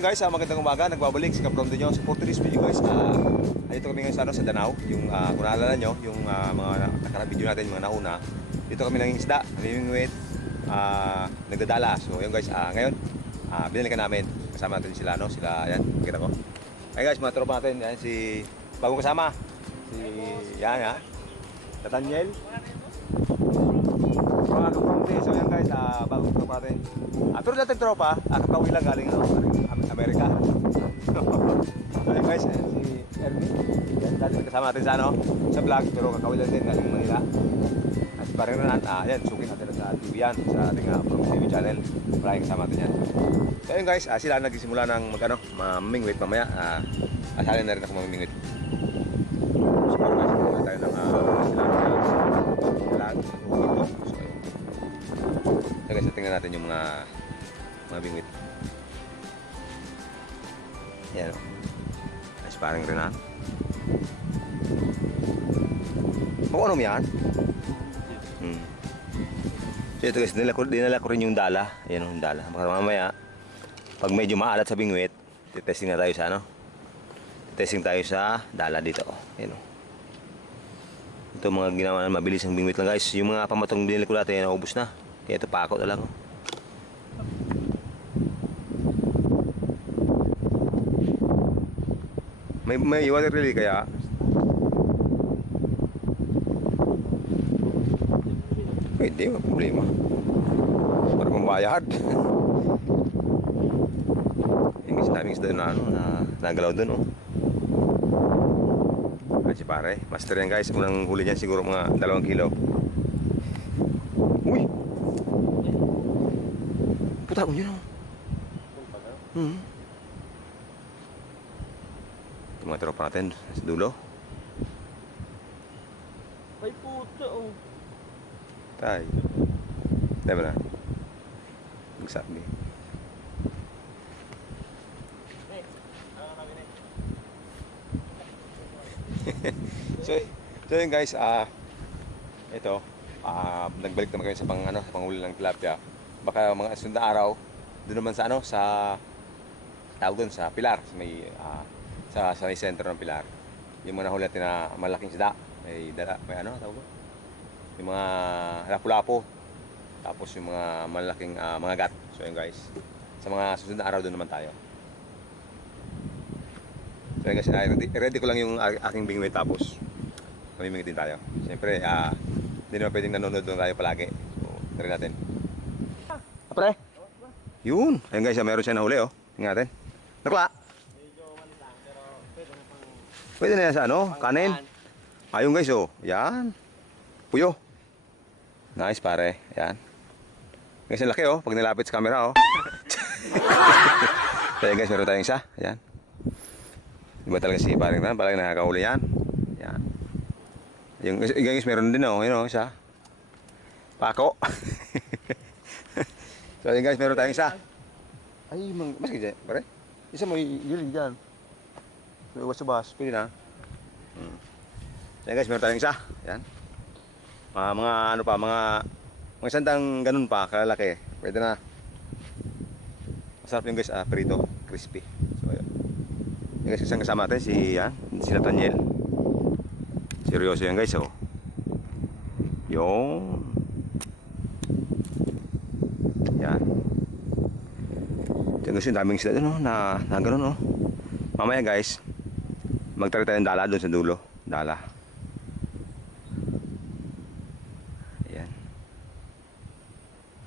ayun guys, magandang umaga. Nagbabalik si Kaprom din sa Portuguese video guys. Dito kami ngayon sa Danau. Yung kung naalala nyo, yung mga nakarang video natin, yung mga nauna. Dito kami nang isda, namimingwit, nagdadala. So ayun guys, ngayon, binalikan namin. Kasama natin sila, no? Sila, yan, kita ko. Ayun guys, mga tropa natin, yan, si bagong kasama. Si, yan, ha. Nathaniel. Mga Kaprom din. So yan guys, bagong tropa natin. Pero natin tropa, kakawi lang galing Amerika. So yun guys, si Ernie, yan, dati kasama natin sa, sa vlog, pero kakawi lang din galing Manila. At parang na yan, sukin natin sa TV yan, sa ating From TV channel. Maraming kasama natin yan. So yun guys, sila nagsimula ng mamingwit mamaya. Asalin na rin ako mamingwit. So guys, muna tayo ng vlog. So guys, tingnan natin yung mga bingwit. Yan o. Ay, parang rin ha. Kung ano yan? So ito guys, dinala ko rin yung dala. Ayan yung dala. Baka mamaya, pag medyo maalat sa bingwit, titesting na tayo sa titesting tayo sa dala dito. Ayan o. Ito mga ginawa na mabilis ang bingwit lang guys. Yung mga pamatong binili ko natin, naubos na. Kaya ito pa ako na lang. May water lily kaya? Pwede, wala problema. Para pambayad. Yung daming isda na nagalaw dun oh. Ay si pare, master yan guys. Unang huli dyan siguro mga 2 kilo. Uy! Puta ko yun oh. Ito mga tropa natin sa dulo. Ay puta oh. Tay. Diba na? Magsabi. So yun guys, ito, nagbalik naman kayo sa panghuli ng tilapia. Baka mga sunod na araw, doon naman sa sa tawag doon sa Pilar, sa may center ng Pilar. Yung mga nahuli natin na malaking isda, may tawag doon? Yung mga lapu-lapu, tapos yung mga malaking mga gat. So yun guys, sa mga susunod na araw doon naman tayo. So yun guys, ready ko lang yung aking bingwit tapos mamimingwit din tayo. Siyempre, hindi naman pwedeng nanonood doon tayo palagi. So, try natin. Pre? Yun. Ayun guys, meron siya nahuli oh. Tingnan natin. Nakla? Medyo malit lang pero pwede na pang... Pwede na yan sa kanin. Ayun guys oh. Yan. Puyo. Nice pare. Yan. Guys, ang laki oh. Pag nilapit sa camera oh. Ayun guys, meron tayong isa. Yan. Iba talaga si paring na. Palagi nakakahuli yan. Yan. Yung guys, meron din oh. Yun oh, isa. Pako. So ayun guys, meron tayong isa. Ay, mas kaya pare. Isa mo yun dyan. May iwas sa bus. Pwede na. Ayan guys, meron tayong isa. Ayan. Mga sandang ganun pa, kalalaki. Pwede na. Masarap yung guys, prito, crispy. So ayun. Ayan guys, isang kasama natin, si Nathaniel. Seryoso yan guys, oh. Yung. Yan. Ito guys, yung daming sila doon, na gano'n, oh. Mamaya guys, magtry tayo ng dala doon sa dulo. Dala. Ayan.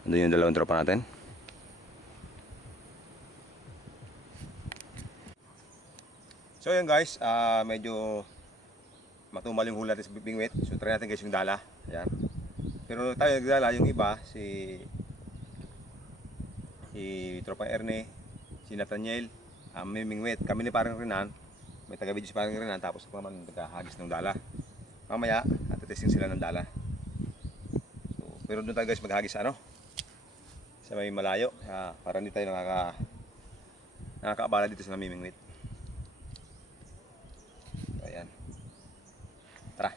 Doon yung dalawang tropa natin. So yun guys, medyo matumal yung hula natin sa bingwit. So try natin guys yung dala. Ayan. Pero tayo nagdala, yung iba, si Tropa Ernie, si Nathaniel, may mingwit. Kami ni parang Renan, may taga-video si parang Renan, tapos ako naman nagkahagis ng dala. Mamaya, testing sila ng dala. So, pero doon tayo guys maghagis sa may malayo, para hindi tayo nakakaabala dito sa namimingwit. So, ayan. Tara.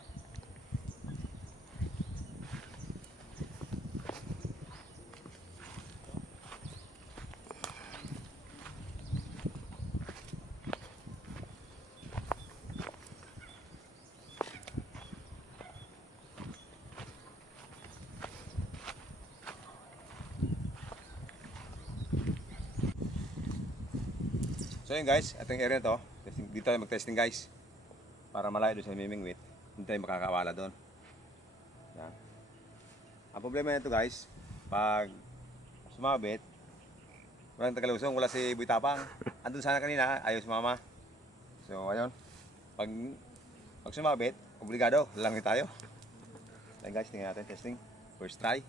So yun guys, ito yung area na to. Dito tayo mag-testing guys. Para malayo doon sa Mimingwit. Hindi tayo makakawala doon. Yan. Ang problema nito guys, pag sumabit, walang Tagalusong, wala si Boy Tapang. Andun sana kanina, ayaw sumama. So ayun, pag sumabit, obligado, lalangin tayo. Yan guys, tingnan natin, testing. First try.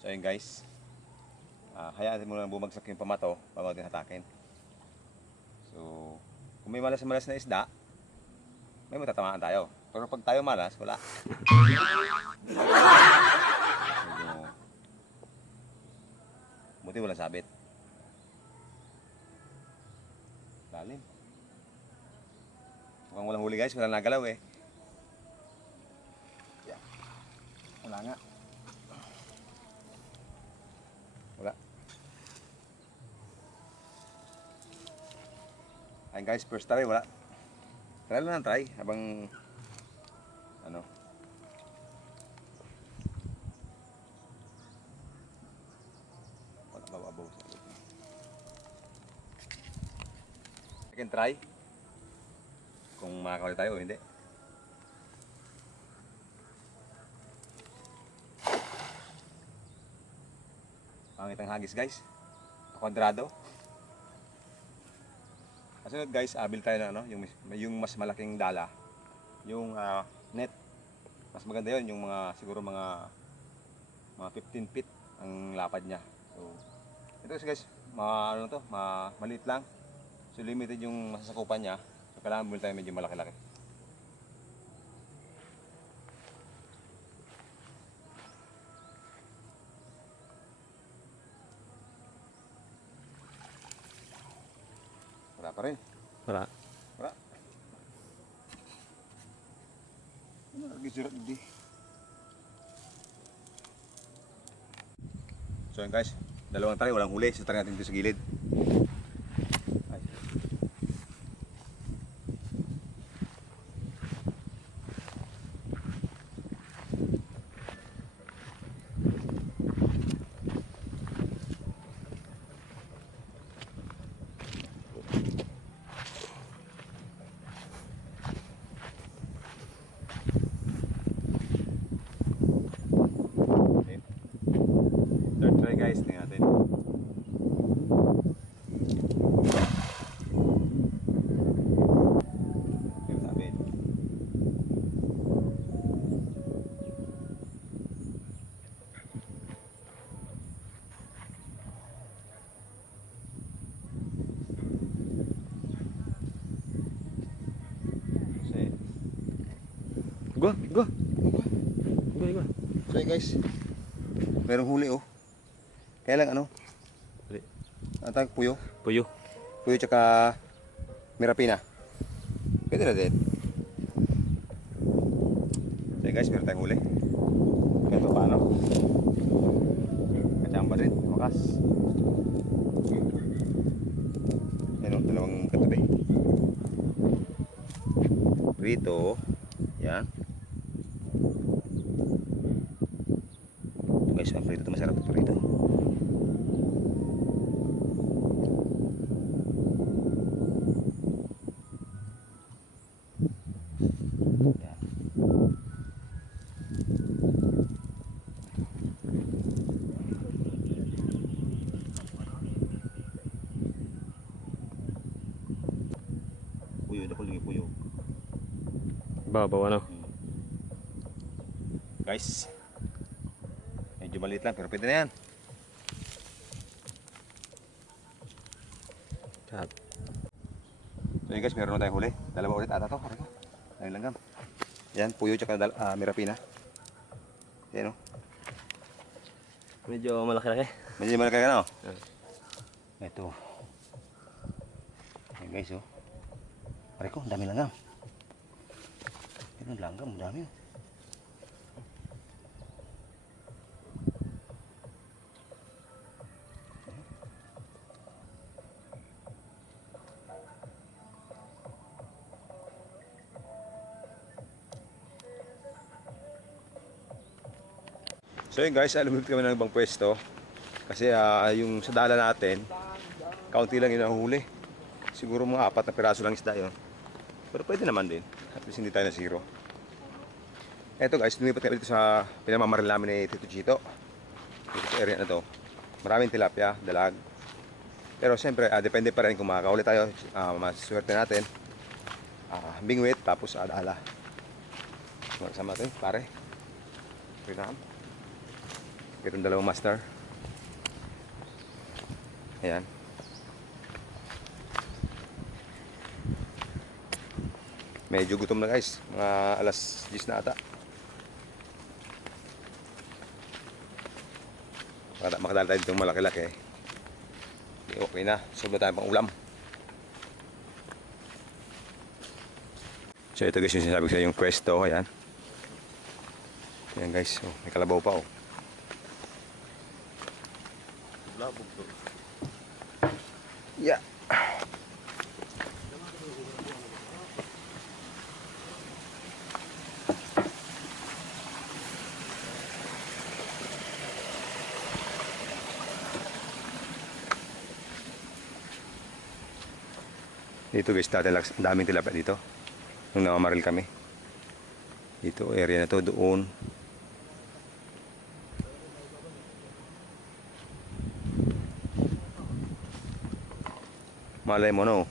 So ayun guys, hayaan natin muna bumagsak yung pamato bago natin hatakin. So, kung may malas-malas na isda, may matatamaan tayo. Pero pag tayo malas, wala. So, buti walang sabit. Lalim. Mukhang walang huli guys, walang nagalaw eh. Yeah. Wala nga. Wala. Ayun guys, first try, wala. Try lang try habang ano. Wala bababaw sa loob. Second try. Kung makakawala tayo o hindi. Pangit ang hagis guys. Kwadrado. Kasunod guys, abil tayo na ano, yung mas malaking dala. Yung net. Mas maganda yun, yung mga siguro mga 15 feet ang lapad niya. So, ito guys, ano to, maliit lang. So limited yung masasakupan niya. So kailangan bumili tayo medyo malaki-laki. Wala pa rin. Wala. Wala. Ano lagi surat di? So yun guys, dalawang try, walang huli. So try natin dito sa gilid. Ay. Third try guys, tingnan natin. Yung sabit. Kasi, Go, go. Go, go. so yun guys, merong huli oh. Kaya lang ano? Huli. Ang tawag puyo. Puyo. Puyo tsaka mirapina. Pwede na din. So yun guys, meron tayong huli. Ito paano? Kachamba rin, wakas. Yan o, dalawang katabi. Rito, yan. Ito guys, ang prito ito masarap ito rito. Yan. Puyo, dako lagi puyo. Babaw ano? Guys, medyo maliit lang pero pwede na yan. Kat. So yun guys, meron na tayong huli. Dalawa ulit ata to. Ayun langgam. Yan, puyo tsaka mirapina. Yan o. Medyo malaki-laki. Medyo malaki ka na o. Yeah. Ito. Yan guys o. Pare ko, ang dami langgam. Yan ang langgam, ang dami o. So yun guys, lumipit kami ng ibang pwesto. Kasi yung sa dala natin, kaunti lang yung nahuhuli. Siguro mga 4 na piraso lang isda yun. Pero pwede naman din. At least hindi tayo na zero. Eto guys, lumipat kami dito sa pinamamaril namin ni Tito Chito. Dito sa area na to. Maraming tilapia, dalag. Pero siyempre, depende pa rin kung makakahuli tayo. Maswerte natin. Bingwit, tapos adala. Kasama natin, pare. Pinam. Itong dalawang master. Ayan. Medyo gutom na guys. Mga alas 10 na ata. Makadala tayo ditong malaki-laki. Okay na. Sob na tayo pang ulam. So ito guys yung sinasabi ko sa yung pwesto. Ayan. Ayan guys. Oh, may kalabaw pa oh. Yeah. Dito guys, dati ang daming tilapia dito. Nung namamaril kami. Dito, area na to, doon. Malay mo no.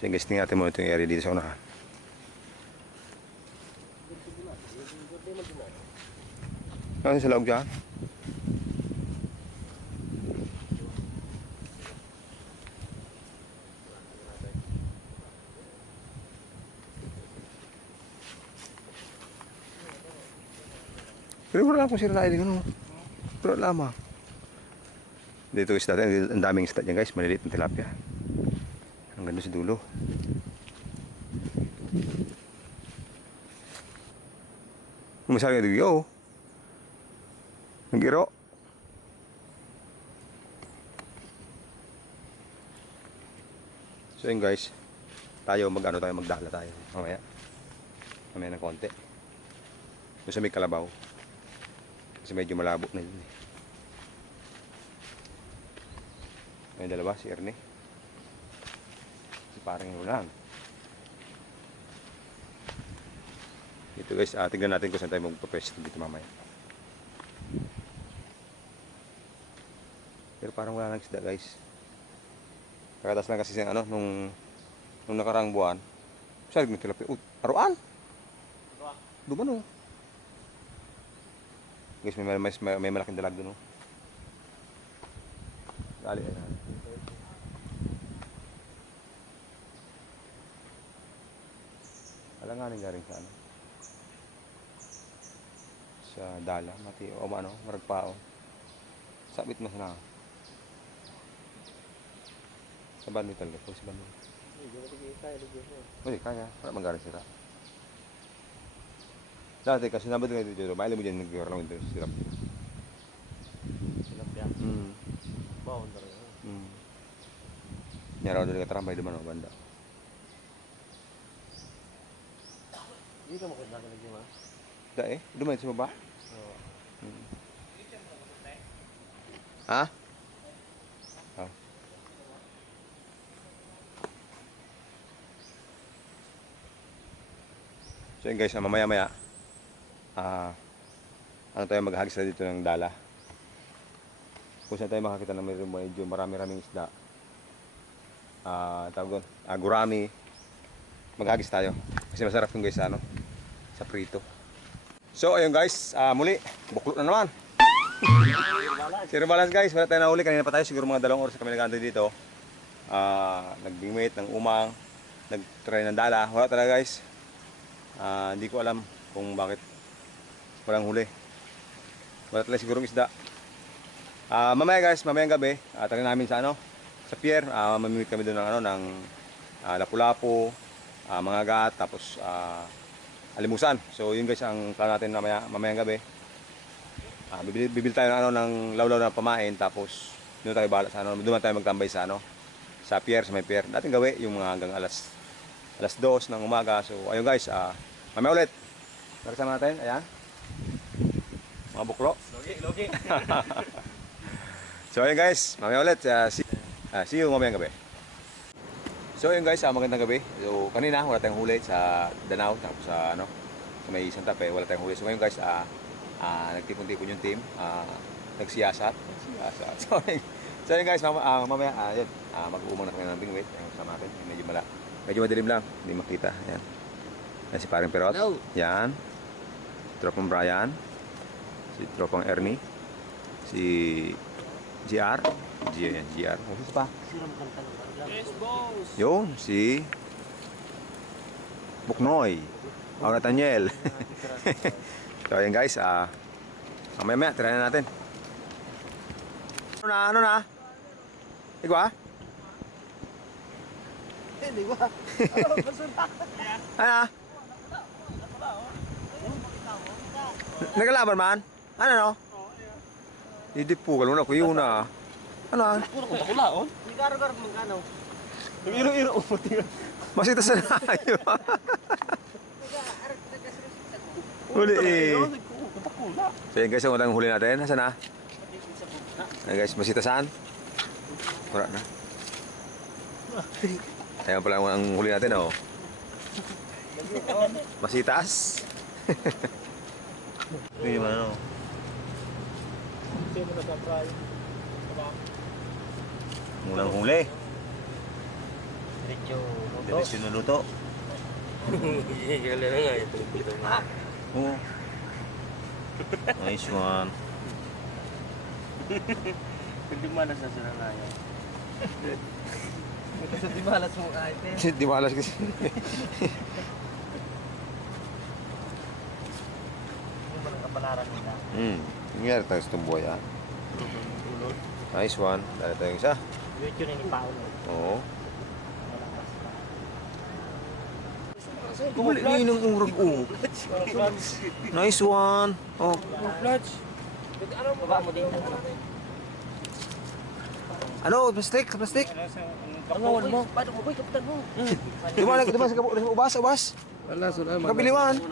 So guys, tingnan natin muna itong area dito sa unahan. Ano sa loob dyan? Pero wala akong sira na iling ano. Pero lamang. Dito guys natin, ang daming isda dyan guys, maliliit ng tilapia. Ang ganda sa dulo. Masarap nga dito, nag-iro. So yun guys, tayo magdala tayo mamaya. Mamaya ng konti. Doon sa may kalabaw. Kasi medyo malabo na yun eh. May dalawa, si Ernie. Si parang Roland. Dito guys, tignan natin kung saan tayo magpapwesto dito mamaya. Pero parang wala nang isda guys. Kakatas lang kasi ano, nung nakarang buwan. Sabi ng tilapia, aruan! Dumano. Guys, may malaking dalag doon. Dali, ayan. Alanganin galing sa ano. Sa dala, mati o ano, maragpao. Sabit mo sana. Sa bando talaga po, sa bando. Hindi kaya, wala manggaling sila. Dati kasi nabot nga dito, maila mo dyan nag-garang dito, sirap. Silap ya? Bawon talaga. Nyaraw doon ka trambay duman o banda. Hindi ka makita ka lagi ma? Da duman sa baba? Oo. Ha? Oh. So yun guys, mamaya-maya ano tayo maghagis na dito ng dala. Kung saan tayo makakita ng medyo marami-raming isda. Tawag doon, gurami. Maghagis tayo. Kasi masarap yung guys sa prito. So ayun guys, muli, buklo na naman. Zero balance guys, wala tayo nahuli. Kanina pa tayo, siguro mga 2 oras kami nag-antay dito. Nagbingwit ng umang, nag-try ng dala. Wala talaga guys. Hindi ko alam kung bakit walang huli. Wala talaga sigurong isda. Mamaya guys, mamayang gabi, try namin sa sa pier. Mamimit kami doon ng lapu-lapu, mga gat, tapos alimusan. So yun guys ang plan natin mamayang gabi. Bibili tayo ng lawlaw na pamain, tapos doon tayo bahala sa doon tayo magtambay sa sa pier, sa may pier. Dating gawi yung mga hanggang alas 2 ng umaga. So ayun guys, mamaya ulit. Nakasama natin, ayan. Mga buklo. Logi. So ayun guys, mamaya ulit. See you mamayang gabi. So ayun guys, magandang gabi. So kanina wala tayong huli sa Danau, tapos sa sa may Santa Fe, wala tayong huli. So ngayon guys, nagtipon-tipon yung team, nagsiyasat. So ayun guys, mamaya mag-uumang na kami ng bingwit. Ayun kasama natin, medyo madilim lang, hindi makita. Ayan. Yan si paring Perot. Hello. Yan. Tropang Brian. Si Tropang Ernie. Si GR. GR. Ano pa? Yes, boss. Yun, si Buknoy. O Nathaniel. So ayan guys, mamaya try na natin. Ano na? Igwa? Hindi ba? Ano? Nagalaban man? Ano no? Hindi po, kalmo na ko yun na. Ano? Puro kong takulaon. Hindi garo-garo magkano. Iro-iro umuti. Masita sa layo. Huli eh. So yun guys, ang unang huli natin. Nasaan na? Ayan guys, masita saan? Wala na. Ayan pala ang huli natin, oh. Masitas. Ito yung ano. Unang huli. Diretso nuluto. Galing na nga ito. Oo. Nice one. Hindi malas na sila na yan. Kasi di malas mo kahit eh. Di malas kasi. Yung ba ng kapalaran nila? Nangyari tayo sa tumboy, ah. Ulod. Nice one. Dali tayong isa. Yun yung ni Paolo. Oo. Huli ni ng urag, oh. Nice one. Oh. Clutch. Baba mo din. Ano? Plastic? Ang awal mo. Paano mo boy? Kapitan mo. Di ba sa ubas? Wala, sula. Kabiliwan.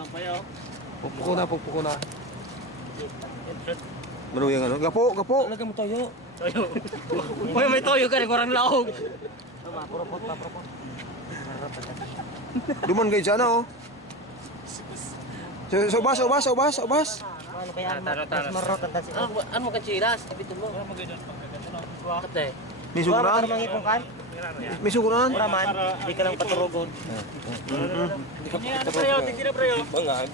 Pupuko na. Ano yung ano? Gapo. Lagyan mo toyo. Uy, may toyo ka rin. Kurang laog. Propot. Duman kayo dyan, oh. Sa ubas. Ano kaya? Mas marotan tayo. Ano mo ka chilas? Kapitan mo. Kate. May suguran? May suguran? Wala man. Hindi ka lang paturugon. Hindi ka paturugon. Hindi na preyo. Bangag.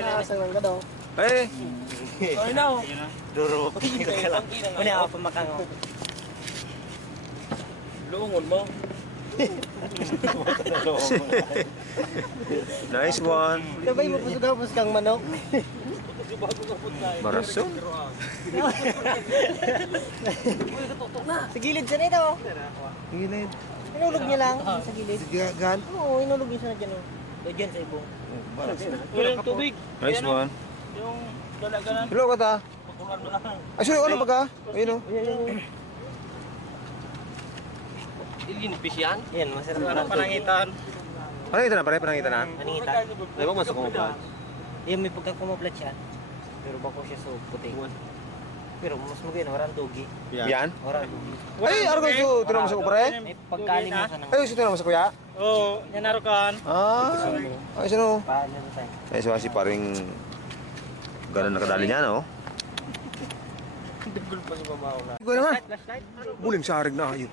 Nakasang lang ka daw. Eh! Ay na. Duro. Muna ako pamakang. Luungon mo. Nice one. Sabay mo pasugapos kang manok. Baraso. Sa gilid siya nito. Gilid. Inulog niya lang sa gilid. Gan. Oo, inulog niya siya na dyan. Diyan sa ibong. Walang tubig. Nice one. Yung dalaganan. Hello ka ta? Ay, sorry, ano ba ka? Ayun, oh. Ilinipis yan? Yan, masarap na panangitan. Panangitan na, pare? Panangitan na? Panangitan. Di ba masok mo pa? Yan, may pagkakumaplat siya. Pero bako siya sa puti. Pero mas maganda, warang tugi. Yan? Warang tugi. Ay, ano ka ito? Tinama sa ko, pare? May pagkaling mo sa nang. Ay, ito tinama sa kuya? Oo, yan narokan. Ay, sino? Paano na tayo? Ay, so kasi paring ganun nakadali niya, no? Dugol pa sa babaw na. Ikaw naman. Flashlight? Buling sarig na ayun.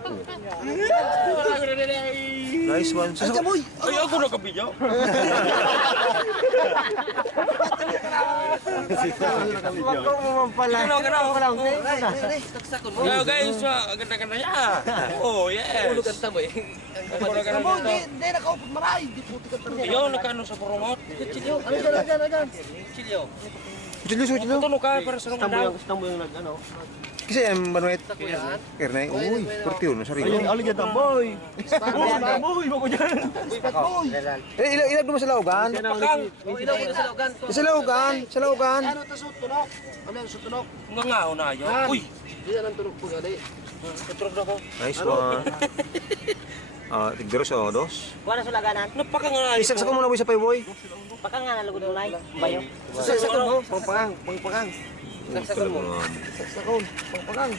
Nice one. Ay, kamoy! Ay, ako nakabidyo. Wag ko mo pala. Ano ka lang? Taksakon mo. Yo guys, ganda-ganda niya. Oh, yes. Ulo kanta mo eh. Hindi nakaupot maray. Di puti ka talaga. Yo, nakano sa promote. Chilyo. Ano dyan? Chilyo. Chilo. Tuno ka para sa mga daw. Stambo yung nag-ano. Kasi yung manuet. Kernay. Uy, perti yun. Sorry. Ano dyan tamboy? Tamboy mo ko diyan. Eh, ilag naman sa laugan. Pakang. Sa laugan. Ano to sa tunok? Ano sa tunok? Nga nga na yo. Uy, Diyan ang tunok po gali. tutrog na ko. Nice one. tigderos o dos. Wala sa laganan. Napakangay. Isaksak ko muna boy sa payo boy. Baka nga nalugod mo na bayo. Saksakan mo. Pangpangang. Saksakan mo. Saksakon, pangpangang.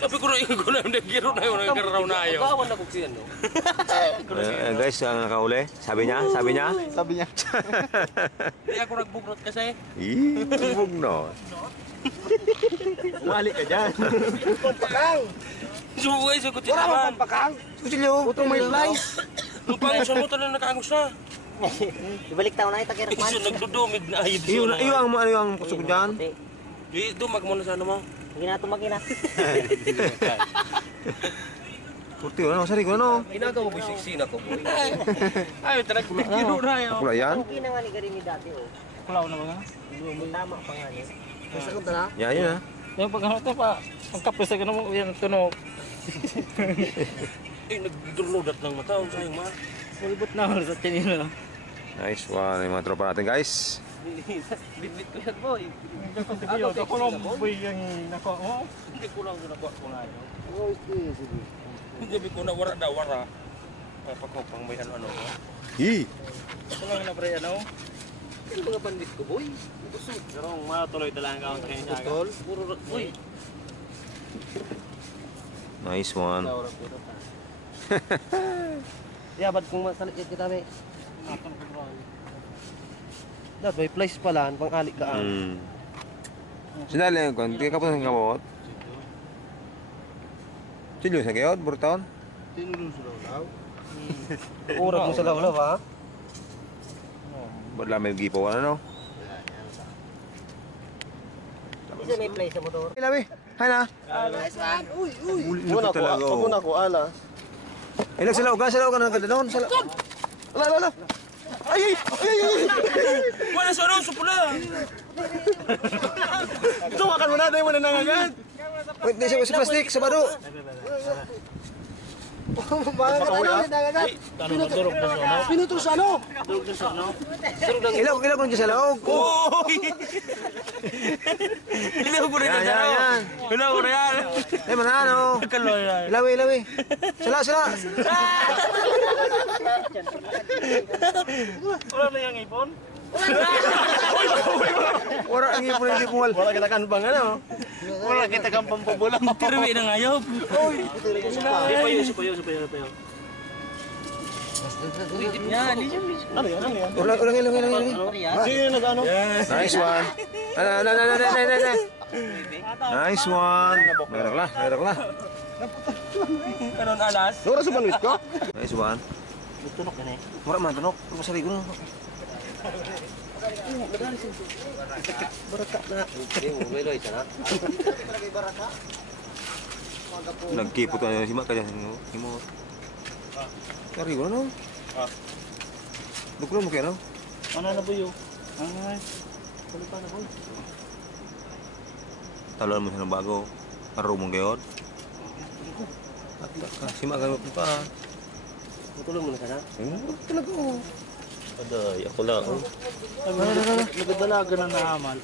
Sabi ko na yung giro na yun. Nagkararaw na ayaw. Gawan na kuksiyan, no? Guys, ang nakahuli. Sabi niya. Sabi niya. Hindi ako nagbukrot kasi. Huwag no. Umali ka dyan. Suway, sagot siya naman. Kuchilyo. Utong may flies. Ang pangit sa mo talagang nakangos na. Ibalik taon na itakirap man. Iso nagdudumig na ayun. Iyo ang kusog dyan. Di, dumag mo na sana mo. Hindi na tumagin na. Kurti ano, sari ko ano. Ginagawa mo siksi na ko, boy. Ay, talagang giro na yun. Pula yan. Ang kina nga ni Garimi dati, oh. Kulaw na ba nga? Tama pa nga niya. Yan yun ha. Yung pag ano ito pa, ang kapos sa ganun mo, yan tunog. Eh, nagdurlodat ng mata. Ang sayang ma. Ulbot na ako sa chinilo. Nice one yung mga tropa natin guys. Bitbit ko yan, boy. Ako lang boy yung nako mo. Hindi ko lang ginawa ko na yun. Hindi ko na wara. Pagkopang may ano. Hi. Ako lang na pre ano. Yung mga bandit ko, boy. Pero matuloy talaga ang kanya. Tol, puro boy. Nice one. Yabat kung masalit kita, may. Dad, may place pala, pang alik ka. Sandali ko, hindi ka po ng kabot. Chilyo sa kayod, burton. Urag mo sa lawlaw, ha? Ba't lang may gipo ano? Isa may place sa motor. Ilawi, hay na. Uli na po talaga. Ako na ko ala. Ilag sa laogan ka na nagkadanon. Ala. Ay! Wala sa ano, supula. Tumakan mo na, dahil mo na nangagan. Wait, di siya sa plastic, sa bado. Pinutol sa ano? Ilaw ko na sa laog. Oy! Ilaw ko na Yan, yan. yan. Ilaw ko na yan. Eh, manano. Kaloy yan. Ilawi. Sala. Wala na yung ipon? Wala ang ipon hindi kumal. Wala kita kan bang ano? Wala kita kan pampubulang. Tirwi ng ayaw. Supayo. Yan, Ano yan? Ulang. Sino yung nag-ano? Nice one. Ano. Nice one. Merak lah. Kanon alas. Nora sa banwis ko? Nice one. Tunok yan, eh. Mura man tunok. Pero masali ko. Baraka na. Hindi mo, loy siya na. Nagkipot na si Mak kaya himo. Kari ko no. Duklo mo kaya no. Ano na buyo? Ay. Taluan mo siya ng bago. Paro mong gayod. Si Mak kaya pa. Tutulong mo na sana. Talaga oh. Aday, ako lang. Nagdalaga na naamal.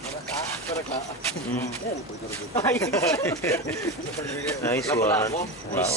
Nice one. Wow.